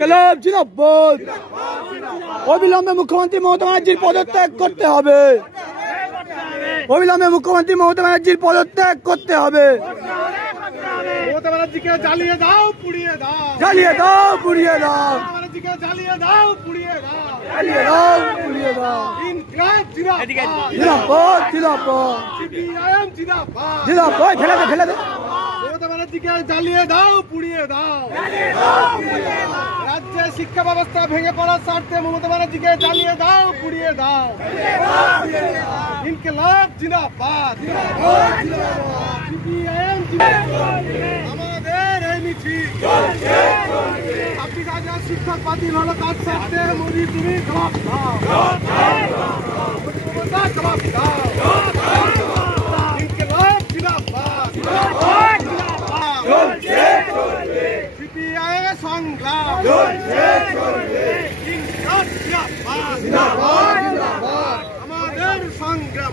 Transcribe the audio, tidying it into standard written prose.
जिंदाबाद অবিলম্বে মুখ্যমন্ত্রী মমতা ব্যানার্জির পদত্যাগ করতে হবে। অবিলম্বে মুখ্যমন্ত্রী মমতা ব্যানার্জির পদত্যাগ করতে হবে। মমতা ব্যানার্জিকে জ্বালিয়ে দাও, পুড়িয়ে দাও, জ্বালিয়ে দাও, পুড়িয়ে দাও, মমতা ব্যানার্জিকে জ্বালিয়ে দাও, পুড়িয়ে দাও, জ্বালিয়ে দাও, পুড়িয়ে দাও। ইনকলাব জিন্দাবাদ, জিন্দাবাদ, জিন্দাবাদ, সিপিআইএম জিন্দাবাদ, জিন্দাবাদ। ফেলে দে, ফেলে দে। মমতা ব্যানার্জিকে জ্বালিয়ে দাও, পুড়িয়ে দাও। রাজ্যে শিক্ষা ব্যবস্থা ভেঙে পড়ার স্বার্থে মমতা ব্যানার্জিকে জ্বালিয়ে দাও, পুড়িয়ে দাও। ইনকলাব জিন্দাবাদ, সিপিআইএম জিন্দাবাদ। আমাদের এই মিছিল 26,000 শিক্ষক বাতিল হলো, তার স্বার্থে মোদি তুমি জবাব দাও, জবাব দাও। ইনকলাব জিন্দাবাদ, সিপিআইএম সংগ্রাম, ইনকলাব জিন্দাবাদ, আমাদের সংগ্রাম।